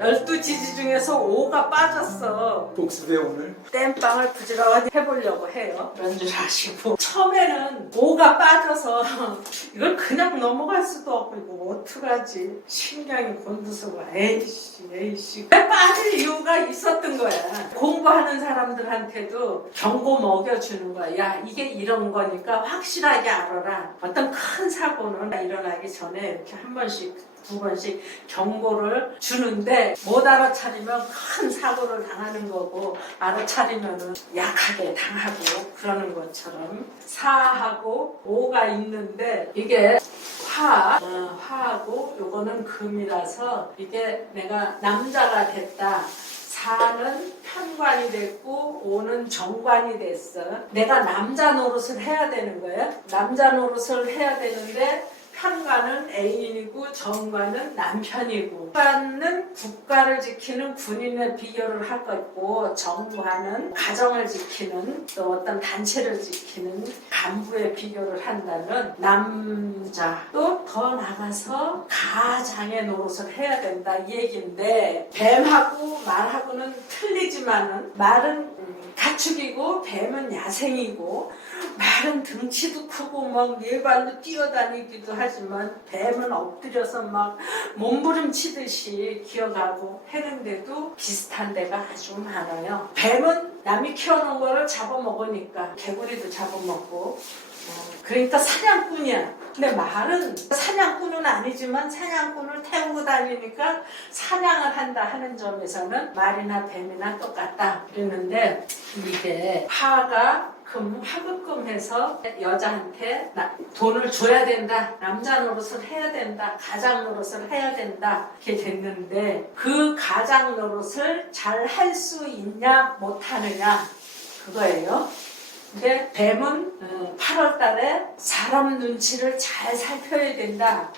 12지지 중에서 5가 빠졌어. 복습해 오늘. 땜빵을 부지런히 해보려고 해요. 그런 줄 아시고. 처음에는 5가 빠져서 이걸 그냥 넘어갈 수도 없고 이거 어떡하지. 신경이 곤두서가 에이씨. 왜 빠질 이유가 있었던 거야. 공부하는 사람들한테도 경고 먹여주는 거야. 야, 이게 이런 거니까 확실하게 알아라. 어떤 큰 사고는 일어나기 전에 이렇게 한 번씩 두 번씩 경고를 주는데 못 알아차리면 큰 사고를 당하는 거고 알아차리면 약하게 당하고 그러는 것처럼 4하고 5가 있는데 이게 화하고 요거는 금이라서 이게 내가 남자가 됐다. 4는 편관이 됐고 5는 정관이 됐어. 내가 남자 노릇을 해야 되는 거야. 남자 노릇을 해야 되는데 편관은 애인이고 정관은 남편이고 편관은 국가를 지키는 군인의 비교를 할 것이고 정관은 가정을 지키는 또 어떤 단체를 지키는 간부의 비교를 한다는 남자 또 더 나가서 가장의 노릇을 해야 된다 이 얘기인데 뱀하고 말하고는 틀리지만은 말은 가축이고 뱀은 야생이고 말은 등치도 크고 막 네 발로 뛰어다니기도 하지만 뱀은 엎드려서 막 몸부림치듯이 기어가고 하는데도 비슷한 데가 아주 많아요. 뱀은 남이 키워놓은 거를 잡아먹으니까 개구리도 잡아먹고 그러니까 사냥꾼이야. 근데 말은 사냥꾼은 아니지만 사냥꾼을 태우고 다니니까 사냥을 한다 하는 점에서는 말이나 뱀이나 똑같다 그랬는데 이게 화가 화급금해서 여자한테 돈을 줘야 된다. 남자 노릇을 해야 된다. 가장 노릇을 해야 된다. 이렇게 됐는데 그 가장 노릇을 잘 할 수 있냐 못하느냐 그거예요. 근데 뱀은 8월 달에 사람 눈치를 잘 살펴야 된다.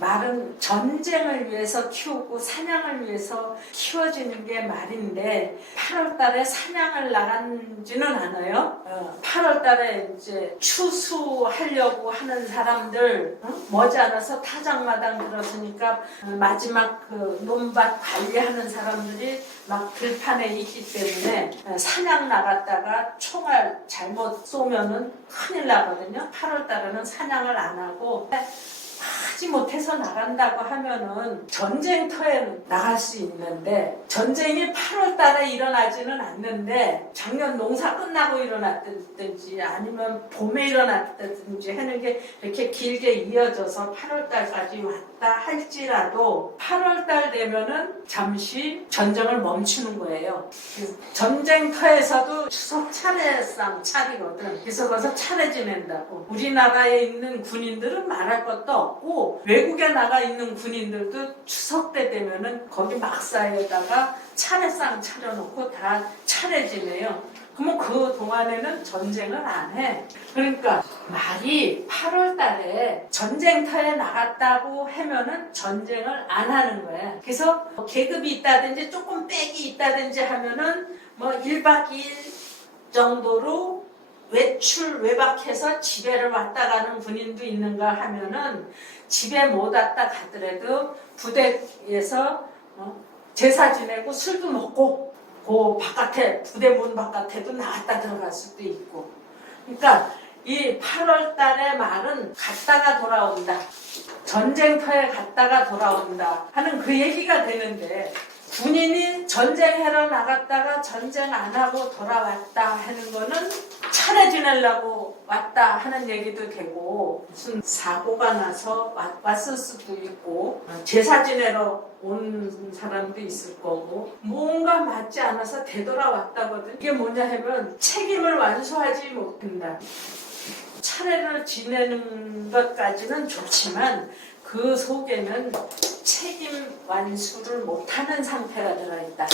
말은 전쟁을 위해서 키우고 사냥을 위해서 키워지는 게 말인데 8월 달에 사냥을 나간지는 않아요. 8월 달에 이제 추수하려고 하는 사람들 머지않아서 타작마당 들었으니까 마지막 그 논밭 관리하는 사람들이 막 들판에 있기 때문에 사냥 나갔다가 총알 잘못 쏘면은 큰일 나거든요. 8월 달에는 사냥을 안 하고 하지 못해서 나간다고 하면은 전쟁터에 나갈 수 있는데 전쟁이 8월 달에 일어나지는 않는데 작년 농사 끝나고 일어났든지 아니면 봄에 일어났든지 하는 게 이렇게 길게 이어져서 8월 달까지 왔다 할지라도 8월 달 되면은 잠시 전쟁을 멈추는 거예요. 전쟁터에서도 추석 차례상 차리거든. 그래서 거기서 차례 지낸다고. 우리나라에 있는 군인들은 말할 것도 없고 외국에 나가 있는 군인들도 추석 때 되면은 거기 막사에다가 차례상 차려놓고 다 차례 지내요. 그러면 그 동안에는 전쟁을 안 해. 그러니까 말이 8월 달에 전쟁터에 나갔다고 하면은 전쟁을 안 하는 거야. 그래서 계급이 있다든지 조금 빽이 있다든지 하면은 뭐 1박 2일 정도로 외박해서 집에를 왔다 가는 군인도 있는가 하면은 집에 못 왔다 가더라도 부대에서 제사 지내고 술도 먹고 그 바깥에 부대 문 바깥에도 나갔다 들어갈 수도 있고. 그러니까 이 8월 달의 말은 갔다가 돌아온다. 전쟁터에 갔다가 돌아온다 하는 그 얘기가 되는데 군인이 전쟁하러 나갔다가 전쟁 안 하고 돌아왔다 하는 거는 차례 지내려고 왔다 하는 얘기도 되고 무슨 사고가 나서 왔을 수도 있고 제사 지내러 온 사람도 있을 거고 뭔가 맞지 않아서 되돌아왔다거든. 이게 뭐냐 하면 책임을 완수하지 못한다. 차례를 지내는 것까지는 좋지만 그 속에는 책임 완수를 못하는 상태가 들어있다.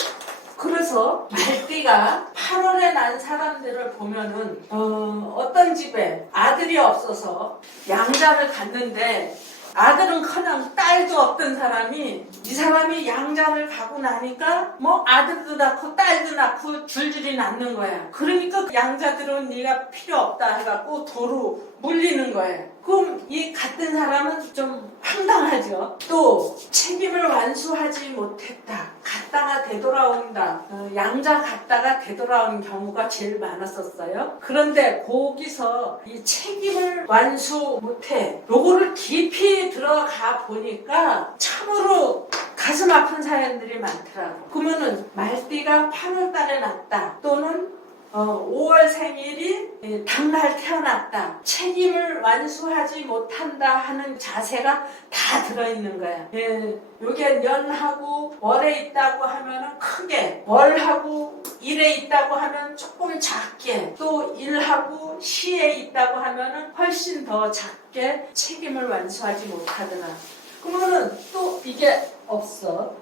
그래서 말띠가 8월에 난 사람들을 보면은 어떤 집에 아들이 없어서 양자를 갔는데 아들은커녕 딸도 없던 사람이 이 사람이 양자를 가고 나니까 뭐 아들도 낳고 딸도 낳고 줄줄이 낳는 거야. 그러니까 양자들은 네가 필요 없다 해갖고 도로 물리는 거예요. 그럼 이 같은 사람은 좀 황당하죠. 또 책임을 완수하지 못했다. 갔다가 되돌아온다. 양자 갔다가 되돌아온 경우가 제일 많았었어요. 그런데 거기서 이 책임을 완수 못해. 요거를 깊이 들어가 보니까 참으로 가슴 아픈 사연들이 많더라고. 그러면은 말띠가 8월 달에 났다. 또는 5월 생일이 당날 태어났다. 책임을 완수하지 못한다 하는 자세가 다 들어있는 거야. 요게 년하고 월에 있다고 하면은 크게, 월하고 일에 있다고 하면 조금 작게, 또 일하고 시에 있다고 하면은 훨씬 더 작게 책임을 완수하지 못하더라. 그러면은 또 이게 없어.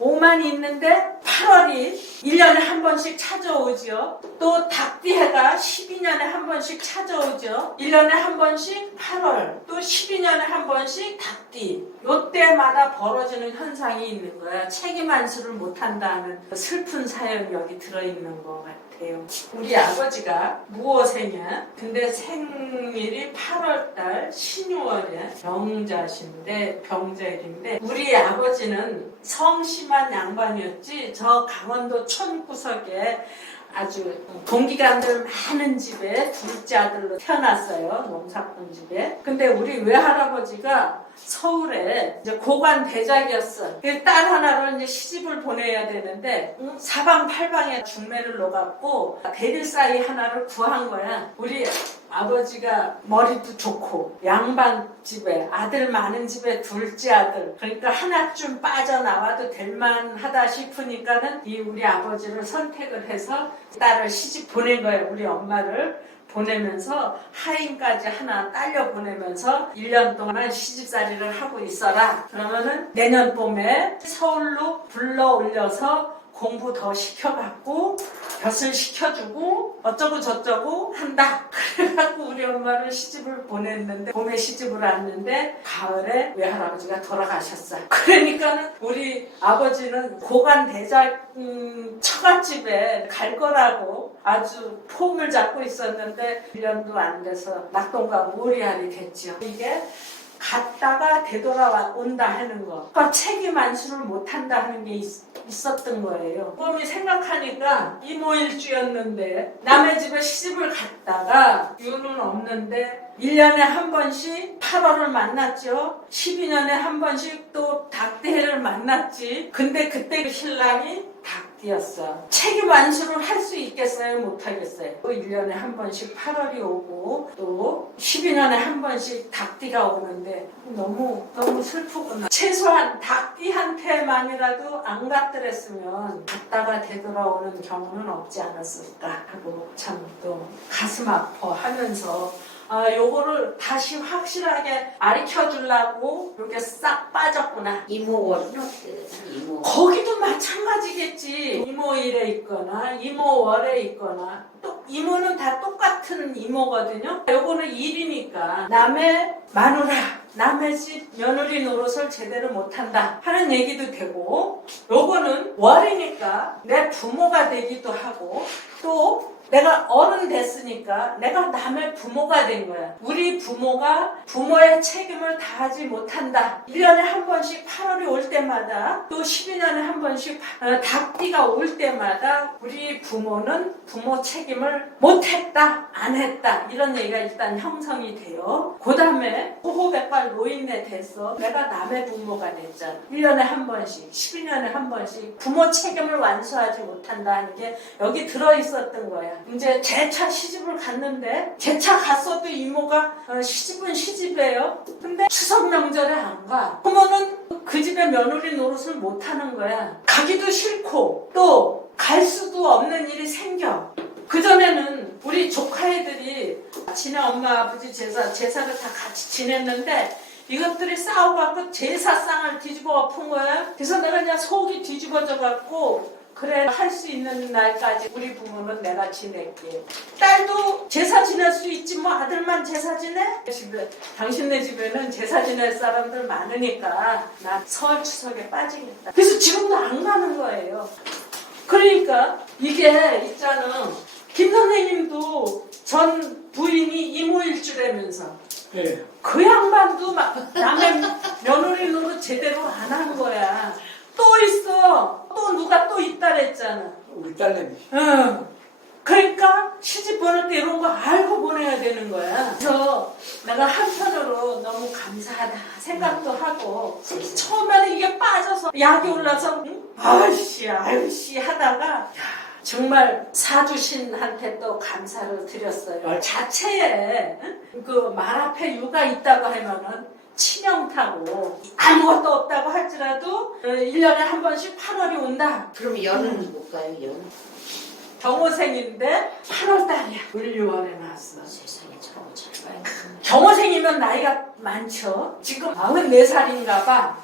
5만 있는데 8월이 1년에 한 번씩 찾아오죠. 또 닭띠해가 12년에 한 번씩 찾아오죠. 1년에 한 번씩 8월, 또 12년에 한 번씩 닭띠. 요때마다 벌어지는 현상이 있는 거야. 책임 완수를 못한다는 슬픈 사연이 여기 들어있는 것 같아요. 우리 아버지가 무오생이야. 근데 생일이 8월달 신유월에 병자일인데 우리 아버지는 성심한 양반이었지. 저 강원도 촌구석에 아주 동기간들 많은 집에 둘째 아들로 태어났어요. 농사꾼 집에. 근데 우리 외할아버지가 서울에 이제 고관 대작이었어. 딸 하나로 이제 시집을 보내야 되는데 사방팔방에 중매를 놓았고 대릴사이 하나를 구한 거야. 우리 아버지가 머리도 좋고 양반 집에 아들 많은 집에 둘째 아들, 그러니까 하나쯤 빠져나와도 될만하다 싶으니까는 이 우리 아버지를 선택을 해서 딸을 시집 보낸 거예요. 우리 엄마를 보내면서 하인까지 하나 딸려 보내면서 1년 동안 시집살이를 하고 있어라. 그러면은 내년 봄에 서울로 불러 올려서 공부 더 시켜갖고 벼슬 시켜주고 어쩌고 저쩌고 한다. 그래갖고 우리 엄마를 시집을 보냈는데 봄에 시집을 왔는데 가을에 외할아버지가 돌아가셨어. 그러니까는 우리 아버지는 고관 대작 처갓집에 갈 거라고 아주 폼을 잡고 있었는데 1년도 안 돼서 낙동강 오리알이 됐죠. 이게 갔다가 되돌아온다 하는 거. 그러니까 책임 완수를 못한다 하는 게 있었던 거예요. 몸이 생각하니까 이모일주였는데 남의 집에 시집을 갔다가 유는 없는데 1년에 한 번씩 8월을 만났죠. 12년에 한 번씩 또 닭대를 만났지. 근데 그때 그 신랑이 닭띠였어. 책임 완수를 할 수 있겠어요? 못하겠어요? 1년에 한 번씩 8월이 오고 또 12년에 한 번씩 닭띠가 오는데 너무 슬프구나. 최소한 닭띠한테만이라도 안 갔더랬으면 갔다가 되돌아오는 경우는 없지 않았을까 하고 참 또 가슴 아파 하면서 요거를 다시 확실하게 가르쳐주려고 이렇게 싹 빠졌구나. 이모월은 이모. 거기도 마찬가지겠지. 이모일에 있거나 이모월에 있거나 또 이모는 다 똑같은 이모거든요. 요거는 일이니까 남의 마누라, 남의 집 며느리 노릇을 제대로 못한다 하는 얘기도 되고, 요거는 월이니까 내 부모가 되기도 하고 또 내가 어른 됐으니까 내가 남의 부모가 된 거야. 우리 부모가 부모의 책임을 다하지 못한다. 1년에 한 번씩 8월이 올 때마다 또 12년에 한 번씩 닭띠가 올 때마다 우리 부모는 부모 책임을 못했다, 안 했다 이런 얘기가 일단 형성이 돼요. 그 다음에 호호백발 노인네 돼서 내가 남의 부모가 됐잖아. 1년에 한 번씩 12년에 한 번씩 부모 책임을 완수하지 못한다 하는 게 여기 들어있었던 거야. 이제 재차 시집을 갔는데 재차 갔어도 이모가 시집은 시집이에요. 근데 추석 명절에 안 가. 그러면은 그 집에 며느리 노릇을 못 하는 거야. 가기도 싫고 또 갈 수도 없는 일이 생겨. 그전에는 우리 조카애들이 지네 엄마 아버지 제사를 다 같이 지냈는데 이것들이 싸워갖고 제사상을 뒤집어 엎은 거야. 그래서 내가 그냥 속이 뒤집어져 갖고 그래 할 수 있는 날까지 우리 부모는 내가 지낼게. 딸도 제사 지낼 수 있지 뭐 아들만 제사 지내? 당신네 집에는 제사 지낼 사람들 많으니까 나 설 추석에 빠지겠다. 그래서 지금도 안 가는 거예요. 그러니까 이게 있잖아. 김 선생님도 전 부인이 이모일주라면서 예. 그 양반도 막 남의 며느리 노릇 제대로 안 한 거야. 또 있어. 또 누가 또 있다 그랬잖아. 우리 딸내미. 응. 그러니까 시집 보낼 때 이런 거 알고 보내야 되는 거야. 그래서 내가 한편으로 너무 감사하다 생각도 하고 처음에는 이게 빠져서 약이 올라서 아유씨 하다가 정말 사주신한테 또 감사를 드렸어요. 자체에 그 말 앞에 유가 있다고 하면은 치명타고 아무것도 없다고 할지라도 1년에 한 번씩 8월이 온다. 그럼 연은 못 가요, 연? 경호생인데 8월달이야. 물류원에 나왔어. 세상에 참 잘 봐요. 경호생이면 나이가 많죠. 지금 94살인가 봐.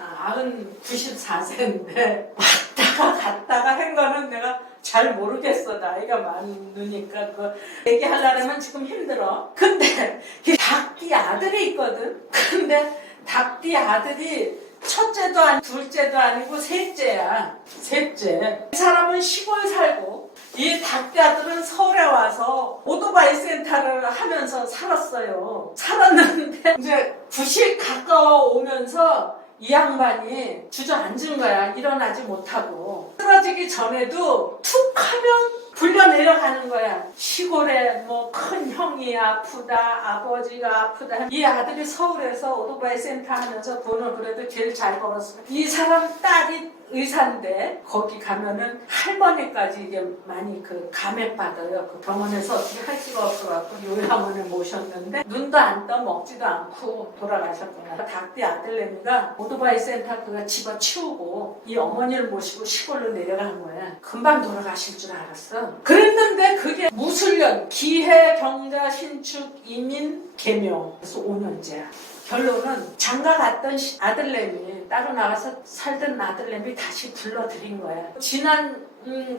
94세인데 왔다가 갔다가 한 거는 내가 잘 모르겠어. 나이가 많으니까 그 얘기하려면 지금 힘들어. 근데 닭띠 아들이 있거든. 근데 닭띠 아들이 첫째도 아니고 둘째도 아니고 셋째야. 셋째. 이 사람은 시골 살고 이 닭띠 아들은 서울에 와서 오토바이 센터를 하면서 살았어요. 살았는데 이제 90 가까워 오면서 이 양반이 주저앉은 거야. 일어나지 못하고. 쓰러지기 전에도 툭 하면 불려 내려가는 거야. 시골에 뭐 큰 형이 아프다, 아버지가 아프다. 이 아들이 서울에서 오토바이 센터 하면서 돈을 그래도 제일 잘 벌었어. 이 사람 딸이 의사인데 거기 가면은 할머니까지 이게 많이 그 감액받아요. 그 병원에서 어떻게 할 수가 없어갖고 요양원에 모셨는데 눈도 안 떠 먹지도 않고 돌아가셨구나. 닭띠 아들내미가 오토바이 센터 그가 집어치우고 이 어머니를 모시고 시골로 내려간 거야. 금방 돌아가실 줄 알았어. 그랬는데 그게 무술년, 기해, 경자, 신축, 이민, 계묘. 그래서 5년째야. 결론은 장가 갔던 아들내미 따로 나가서 살던 아들내미 다시 불러들인 거야. 지난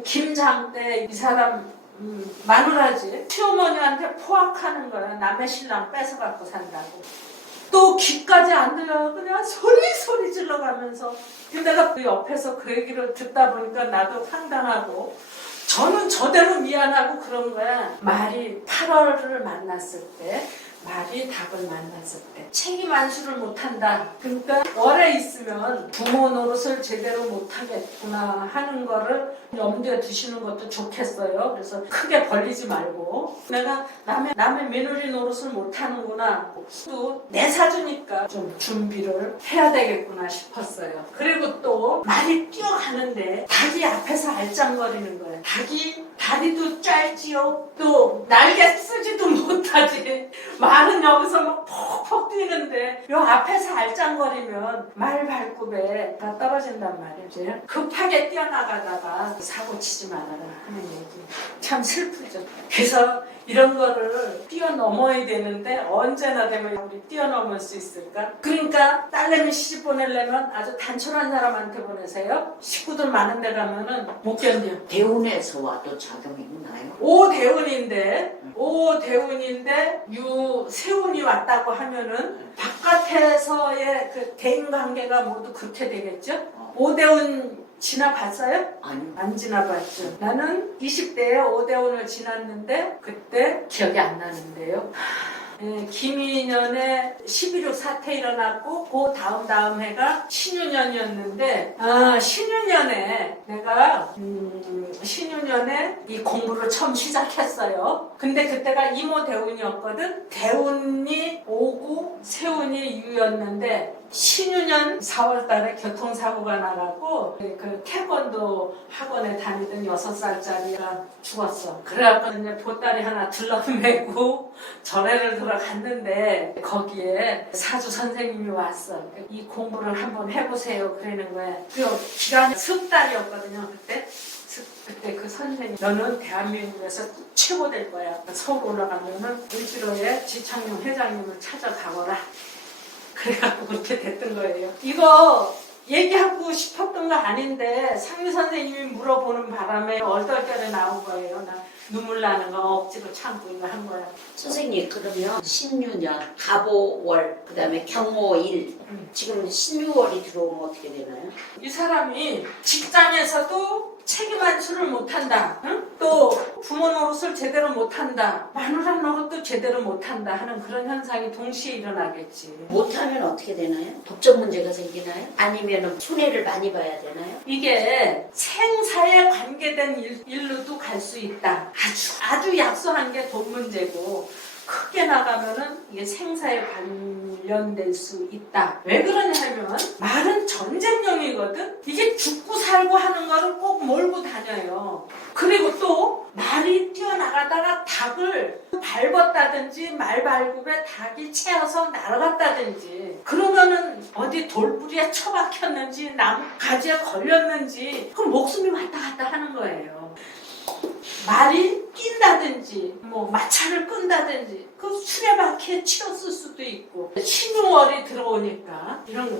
김장 때 이 사람 마누라지 시어머니한테 포악하는 거야. 남의 신랑 뺏어갖고 산다고. 또 귀까지 안 들려. 그냥 소리 질러가면서. 근데 내가 그 옆에서 그 얘기를 듣다 보니까 나도 황당하고 저는 저대로 미안하고 그런 거야. 말이 8월을 만났을 때 말이 닭을 만났을 때 책임 안수를 못한다. 그러니까 월에 있으면 부모 노릇을 제대로 못하겠구나 하는 거를 염두에 두시는 것도 좋겠어요. 그래서 크게 벌리지 말고 내가 남의 며느리 노릇을 못하는구나. 또 내 사주니까 좀 준비를 해야 되겠구나 싶었어요. 그리고 또 말이 뛰어가는데 닭이 앞에서 알짱거리는 거예요. 닭이 다리도 짧지요. 또 날개 쓰지도 못하지. 말은 여기서 막 퍽퍽 뛰는데 요 앞에서 알짱거리면 말 발굽에 다 떨어진단 말이지. 급하게 뛰어나가다가 사고 치지 말아라 하는 얘기. 참 슬프죠. 그래서 이런 거를 뛰어넘어야 되는데 언제나 되면 우리 뛰어넘을 수 있을까? 그러니까 딸내미 시집 보내려면 아주 단촐한 사람한테 보내세요. 식구들 많은 데 가면은 못 견뎌. 대운에서 와도 작용이 있나요? 오대운인데 유세운이 왔다고 하면은 바깥에서의 그 대인관계가 모두 그렇게 되겠죠? 오대운 지나봤어요? 아니요. 안 지나봤죠. 나는 20대에 오대운을 지났는데 그때 기억이 안 나는데요. 김인년에 11.6 사태 일어났고 그 다음 해가 신유년이었는데 신유년에 내가 신유년에 이 공부를 처음 시작했어요. 근데 그때가 이모 대운이었거든. 대운이 오고 세운이 유였는데 신유년 4월달에 교통사고가 나갖고 그 태권도 학원에 다니던 6살짜리가 죽었어. 그래갖고 이제 보따리 하나 둘러매고 절에를 들어갔는데 거기에 사주 선생님이 왔어. 이 공부를 한번 해보세요. 그러는 거야. 그 기간이 석 달이었거든요. 그때 그 선생님 너는 대한민국에서 최고 될 거야. 서울 올라가면은 을지로에 지창용 회장님을 찾아가거라. 그래갖고 그렇게 됐던 거예요. 이거 얘기하고 싶었던 거 아닌데 상미 선생님이 물어보는 바람에 얼떨결에 나온 거예요. 나 눈물 나는 거 억지로 참고 이거 한 거야. 선생님 그러면 신유년, 갑오월, 그 다음에 경오일 지금 신유월이 들어오면 어떻게 되나요? 이 사람이 직장에서도 책임 안수를 못한다. 응? 또 부모 노릇을 제대로 못한다. 마누라 노릇도 제대로 못한다 하는 그런 현상이 동시에 일어나겠지. 못하면 어떻게 되나요? 법적 문제가 생기나요? 아니면 손해를 많이 봐야 되나요? 이게 생사에 관계된 일로도 갈 수 있다. 아주 약소한 게 돈 문제고 크게 나가면은 이게 생사에 관련될 수 있다. 왜 그러냐면 말은 전쟁용이거든. 이게 죽고 살고 하는 거를 꼭 몰고 다녀요. 그리고 또 말이 뛰어나가다가 닭을 밟았다든지 말발굽에 닭이 채어서 날아갔다든지 그러면은 어디 돌부리에 처박혔는지 나무 가지에 걸렸는지 그럼 목숨이 왔다 갔다 하는 거예요. 말이 뛴다든지 뭐 마차를 끈다든지 그 수레바퀴에 치였을 수도 있고 신유월이 들어오니까 이런 거.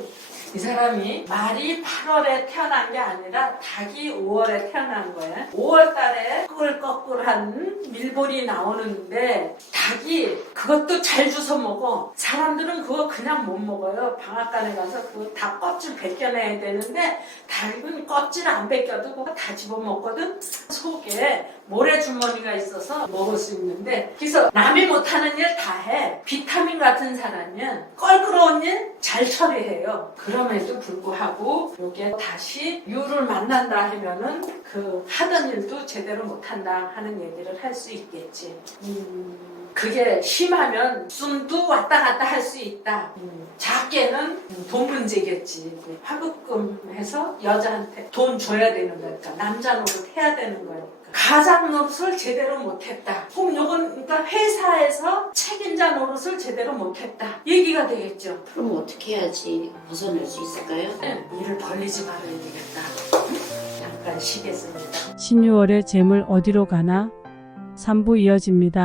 이 사람이 말이 8월에 태어난 게 아니라 닭이 5월에 태어난 거야. 5월 달에 꿀꺽꿀한 밀볼이 나오는데 닭이 그것도 잘 주워 먹어. 사람들은 그거 그냥 못 먹어요. 방앗간에 가서 그 닭 껍질 벗겨내야 되는데 닭은 껍질 안 벗겨도 그거 다 집어먹거든. 속에 모래주머니가 있어서 먹을 수 있는데 그래서 남이 못하는 일 다 해. 비타민 같은 사람은 껄끄러운 일 잘 처리해요. 그럼에도 불구하고 이게 다시 유를 만난다 하면은 그 하던 일도 제대로 못한다 하는 얘기를 할 수 있겠지. 그게 심하면 숨도 왔다 갔다 할 수 있다. 작게는 돈 문제겠지. 화급금 해서 여자한테 돈 줘야 되는 거니까 남자 노릇 해야 되는 거니까. 가장 노릇을 제대로 못했다. 그럼 요건 그러니까 회사에서 책임자 노릇을 제대로 못했다. 얘기가 되겠죠. 그럼 어떻게 해야지 벗어날 수 있을까요? 일을 벌리지 말아야 되겠다. 잠깐 쉬겠습니다. 신유월의 재물 어디로 가나? 3부 이어집니다.